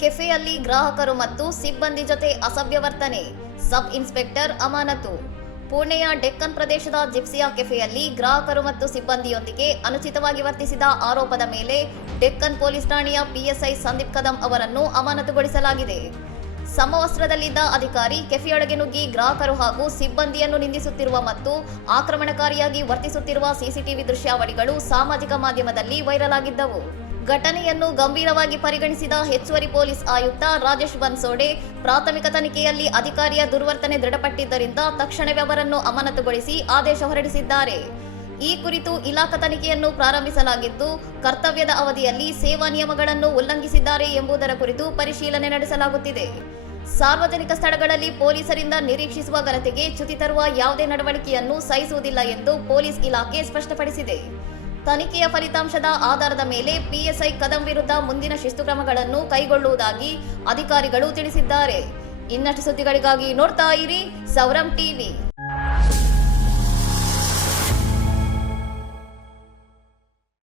ಕೆಫೆಯಲ್ಲಿ ಗ್ರಾಹಕರು ಮತ್ತು ಸಿಬ್ಬಂದಿ ಜೊತೆ ಅಸಭ್ಯ ವರ್ತನೆ, ಸಬ್ ಇನ್ಸ್ಪೆಕ್ಟರ್ ಅಮಾನತು. ಪುಣೆಯ ಡೆಕ್ಕನ್ ಪ್ರದೇಶದ ಜಿಪ್ಸಿಯಾ ಕೆಫೆಯಲ್ಲಿ ಗ್ರಾಹಕರು ಮತ್ತು ಸಿಬ್ಬಂದಿಯೊಂದಿಗೆ ಅನುಚಿತವಾಗಿ ವರ್ತಿಸಿದ ಆರೋಪದ ಮೇಲೆ ಡೆಕ್ಕನ್ ಪೊಲೀಸ್ ಠಾಣೆಯ ಪಿಎಸ್ಐ ಸಂದೀಪ್ ಕದಂ ಅವರನ್ನು ಅಮಾನತುಗೊಳಿಸಲಾಗಿದೆ. ಸಮವಸ್ತ್ರದಲ್ಲಿದ್ದ ಅಧಿಕಾರಿ ಕೆಫೆಯೊಳಗೆ ನುಗ್ಗಿ ಗ್ರಾಹಕರು ಹಾಗೂ ಸಿಬ್ಬಂದಿಯನ್ನು ನಿಂದಿಸುತ್ತಿರುವ ಮತ್ತು ಆಕ್ರಮಣಕಾರಿಯಾಗಿ ವರ್ತಿಸುತ್ತಿರುವ ಸಿಸಿಟಿವಿ ದೃಶ್ಯಾವಳಿಗಳು ಸಾಮಾಜಿಕ ಮಾಧ್ಯಮದಲ್ಲಿ ವೈರಲ್ ಆಗಿದ್ದವು. ಘಟನೆಯನ್ನು ಗಂಭೀರವಾಗಿ ಪರಿಗಣಿಸಿದ ಹೆಚ್ಚುವರಿ ಪೊಲೀಸ್ ಆಯುಕ್ತ ರಾಜೇಶ್ ಬನ್ಸೋಡೆ, ಪ್ರಾಥಮಿಕ ತನಿಖೆಯಲ್ಲಿ ಅಧಿಕಾರಿಯ ದುರ್ವರ್ತನೆ ದೃಢಪಟ್ಟಿದ್ದರಿಂದ ತಕ್ಷಣವೇ ಅವರನ್ನು ಅಮಾನತುಗೊಳಿಸಿ ಆದೇಶ ಹೊರಡಿಸಿದ್ದಾರೆ. ಈ ಕುರಿತು ಇಲಾಖಾ ತನಿಖೆಯನ್ನು ಪ್ರಾರಂಭಿಸಲಾಗಿದ್ದು, ಕರ್ತವ್ಯದ ಅವಧಿಯಲ್ಲಿ ಸೇವಾ ನಿಯಮಗಳನ್ನು ಉಲ್ಲಂಘಿಸಿದ್ದಾರೆ ಎಂಬುದರ ಕುರಿತು ಪರಿಶೀಲನೆ ನಡೆಸಲಾಗುತ್ತಿದೆ. ಸಾರ್ವಜನಿಕ ಸ್ಥಳಗಳಲ್ಲಿ ಪೊಲೀಸರಿಂದ ನಿರೀಕ್ಷಿಸುವ ಘನತೆಗೆ ಚ್ಯುತಿ ತರುವ ಯಾವುದೇ ನಡವಳಿಕೆಯನ್ನು ಸಹಿಸುವುದಿಲ್ಲ ಎಂದು ಪೊಲೀಸ್ ಇಲಾಖೆ ಸ್ಪಷ್ಟಪಡಿಸಿದೆ. ತನಿಖೆಯ ಫಲಿತಾಂಶದ ಆಧಾರದ ಮೇಲೆ ಪಿಎಸ್ಐ ಕದಂ ವಿರುದ್ಧ ಮುಂದಿನ ಶಿಸ್ತು ಕ್ರಮಗಳನ್ನು ಕೈಗೊಳ್ಳುವುದಾಗಿ ಅಧಿಕಾರಿಗಳು ತಿಳಿಸಿದ್ದಾರೆ. ಇನ್ನಷ್ಟು ಸುದ್ದಿಗಳಿಗಾಗಿ ನೋಡ್ತಾ ಇರಿ ಸೌರಂ ಟಿವಿ.